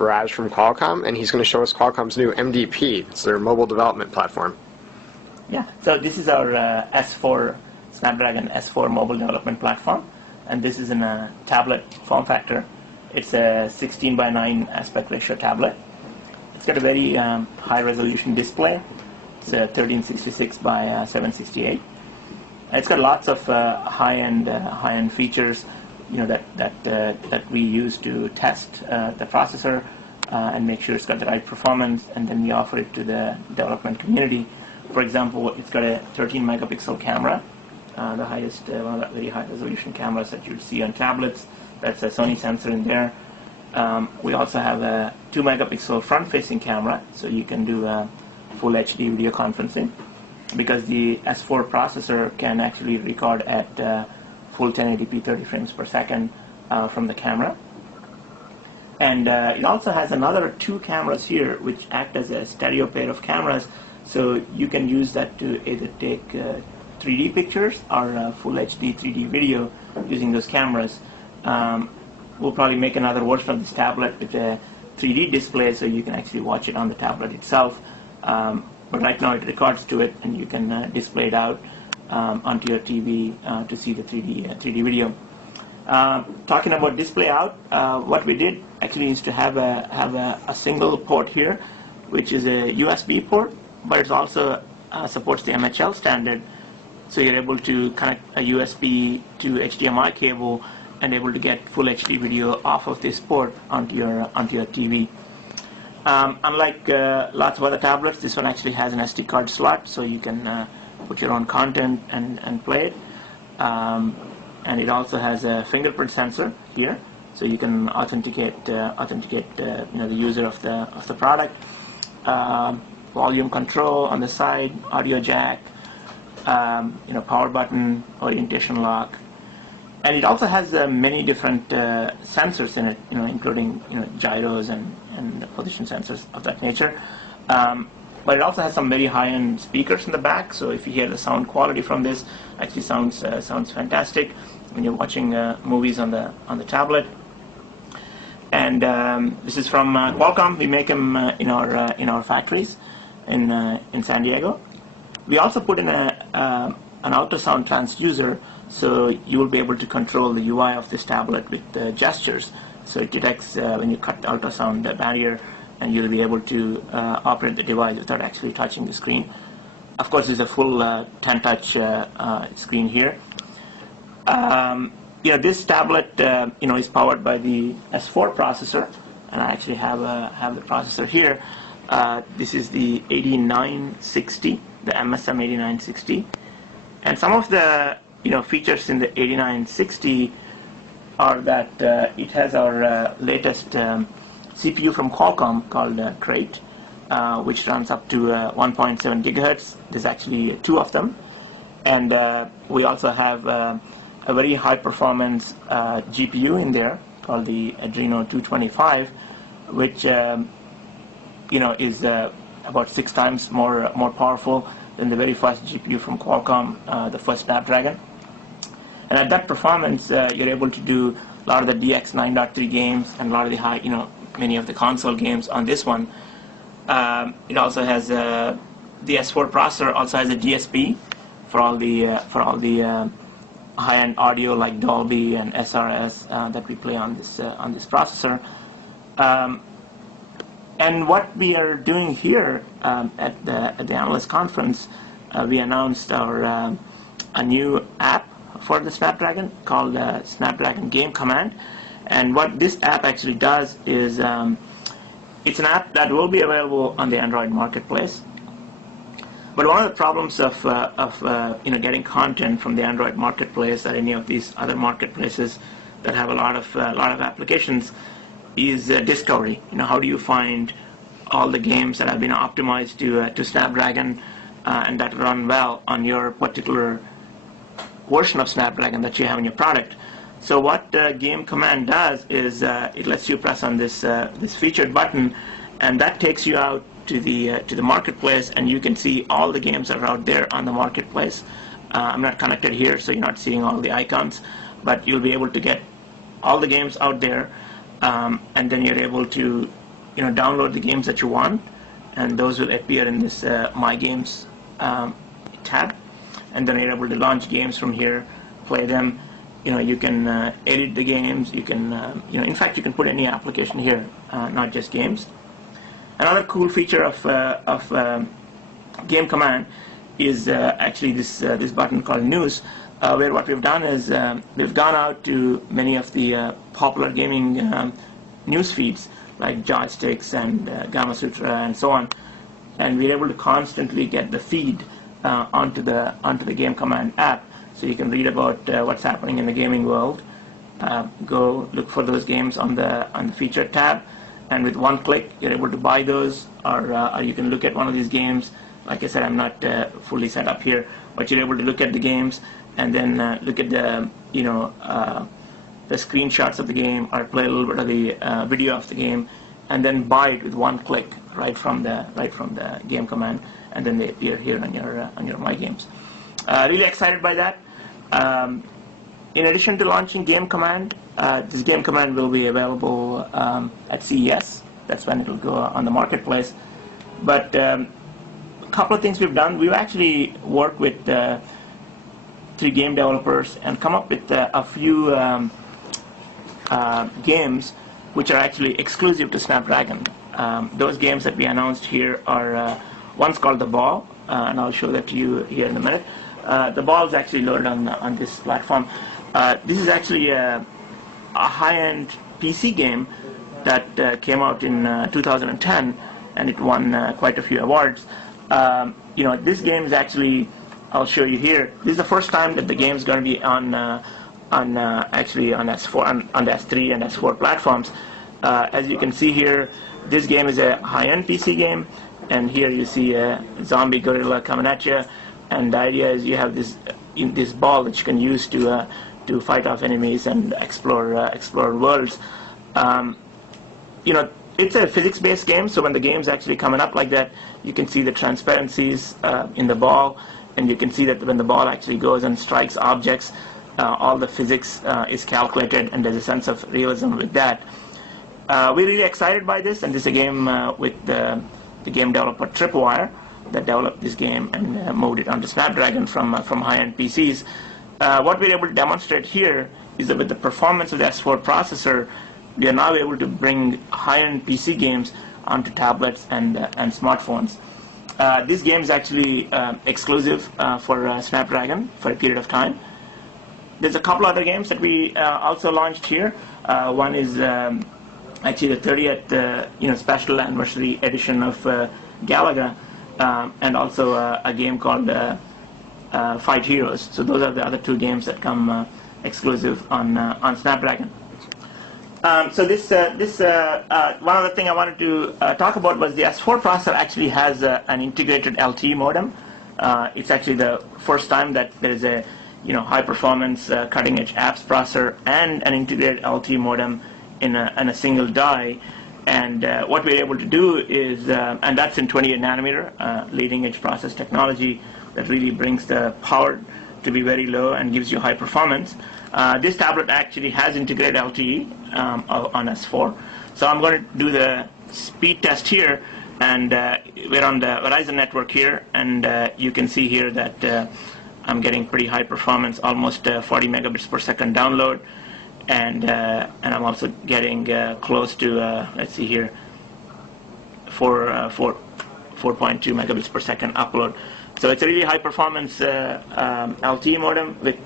Raj from Qualcomm, and he's going to show us Qualcomm's new MDP. It's their mobile development platform. Yeah, so this is our S4, Snapdragon S4 mobile development platform, and this is in a tablet form factor. It's a 16:9 aspect ratio tablet. It's got a very high resolution display. It's 1366 by 768. It's got lots of high-end features, that we use to test the processor and make sure it's got the right performance, and then we offer it to the development community. For example, it's got a 13 megapixel camera, the highest, one of the very high resolution cameras that you'll see on tablets. That's a Sony sensor in there. We also have a 2 megapixel front-facing camera, so you can do full HD video conferencing, because the S4 processor can actually record at full 1080p 30 frames per second from the camera. And it also has another 2 cameras here which act as a stereo pair of cameras, so you can use that to either take 3D pictures or full HD 3D video using those cameras. We'll probably make another version of this tablet with a 3D display, so you can actually watch it on the tablet itself. But right now it records to it, and you can display it out onto your TV to see the 3D video. Talking about display out, what we did actually is to have a single port here, which is a USB port, but it also supports the MHL standard. So you're able to connect a USB to HDMI cable and able to get full HD video off of this port onto your TV. Unlike lots of other tablets, this one actually has an SD card slot, so you can put your own content and play it. And it also has a fingerprint sensor here, so you can authenticate the user of the product. Volume control on the side, audio jack, power button, orientation lock. And it also has many different sensors in it, including gyros and position sensors of that nature. But it also has some very high-end speakers in the back, so if you hear the sound quality from this, actually sounds fantastic when you're watching movies on the tablet. And this is from Qualcomm. We make them in our factories in San Diego. We also put in an ultrasound transducer, so you will be able to control the UI of this tablet with gestures. So it detects when you cut the ultrasound barrier, and you'll be able to operate the device without actually touching the screen. Of course, there's a full 10-touch screen here. This tablet is powered by the S4 processor, and I actually have the processor here. This is the 8960, the MSM 8960, and some of the features in the 8960 are that it has our latest CPU from Qualcomm called Crate, which runs up to 1.7 gigahertz. There's actually 2 of them, and we also have a very high performance GPU in there called the Adreno 225, which is about 6 times more powerful than the very first GPU from Qualcomm, the first Snapdragon. And at that performance, you're able to do a lot of the DX 9.3 games and a lot of the many of the console games on this one. It also has the S4 processor also has a DSP for all the high-end audio like Dolby and SRS that we play on this processor. And what we are doing here at the analyst conference, we announced a new app for the Snapdragon called Snapdragon Game Command. And what this app actually does is it's an app that will be available on the Android marketplace. But one of the problems of getting content from the Android marketplace or any of these other marketplaces that have a lot of applications is discovery. How do you find all the games that have been optimized to Snapdragon and that run well on your particular version of Snapdragon that you have in your product? So what Game Command does is it lets you press on this featured button, and that takes you out to the marketplace, and you can see all the games that are out there on the marketplace. I'm not connected here, so you're not seeing all the icons, but you'll be able to get all the games out there, and then you're able to download the games that you want, and those will appear in this My Games tab, and then you're able to launch games from here, play them. You can edit the games. You can, in fact, you can put any application here, not just games. Another cool feature of Game Command is actually this button called News, where what we've done is we've gone out to many of the popular gaming news feeds like Joysticks and Gamasutra and so on, and we're able to constantly get the feed onto the Game Command app, so you can read about what's happening in the gaming world. Go look for those games on the featured tab, and with one click you're able to buy those, or you can look at one of these games. Like I said, I'm not fully set up here, but you're able to look at the games and then look at the the screenshots of the game, or play a little bit of the video of the game, and then buy it with one click right from the Game Command, and then they appear here on your My Games. Really excited by that. In addition to launching Game Command, this Game Command will be available at CES. That's when it will go on the marketplace. But a couple of things we've done. We've actually worked with 3 game developers and come up with a few games which are actually exclusive to Snapdragon. Those games that we announced here are one's called The Ball, and I'll show that to you here in a minute. The Ball is actually loaded on this platform. This is actually a high-end PC game that came out in 2010, and it won quite a few awards. This game is actually, I'll show you here. This is the first time that the game is going to be on actually on S4, on the S3 and S4 platforms. As you can see here, this game is a high-end PC game, and here you see a zombie gorilla coming at you. And the idea is you have this ball that you can use to fight off enemies and explore worlds. It's a physics-based game, so when the game's actually coming up like that, you can see the transparencies in the ball, and you can see that when the ball actually goes and strikes objects, all the physics is calculated, and there's a sense of realism with that. We're really excited by this, and this is a game with the game developer Tripwire that developed this game and moved it onto Snapdragon from high-end PCs. What we're able to demonstrate here is that with the performance of the S4 processor, we are now able to bring high-end PC games onto tablets and smartphones. This game is actually exclusive for Snapdragon for a period of time. There's a couple other games that we also launched here. One is actually the 30th special anniversary edition of Galaga, and also a game called Fight Heroes. So those are the other 2 games that come exclusive on Snapdragon. So one other thing I wanted to talk about was the S4 processor actually has an integrated LTE modem. It's actually the first time that there is a high-performance, cutting-edge apps processor and an integrated LTE modem in a single die. And what we're able to do is, and that's in 28 nanometer, leading-edge process technology that really brings the power to be very low and gives you high performance. This tablet actually has integrated LTE on S4. So I'm going to do the speed test here, and we're on the Verizon network here, and you can see here that I'm getting pretty high performance, almost 40 megabits per second download, and I'm also getting close to, let's see here, 4.2 megabits per second upload. So it's a really high performance LTE modem with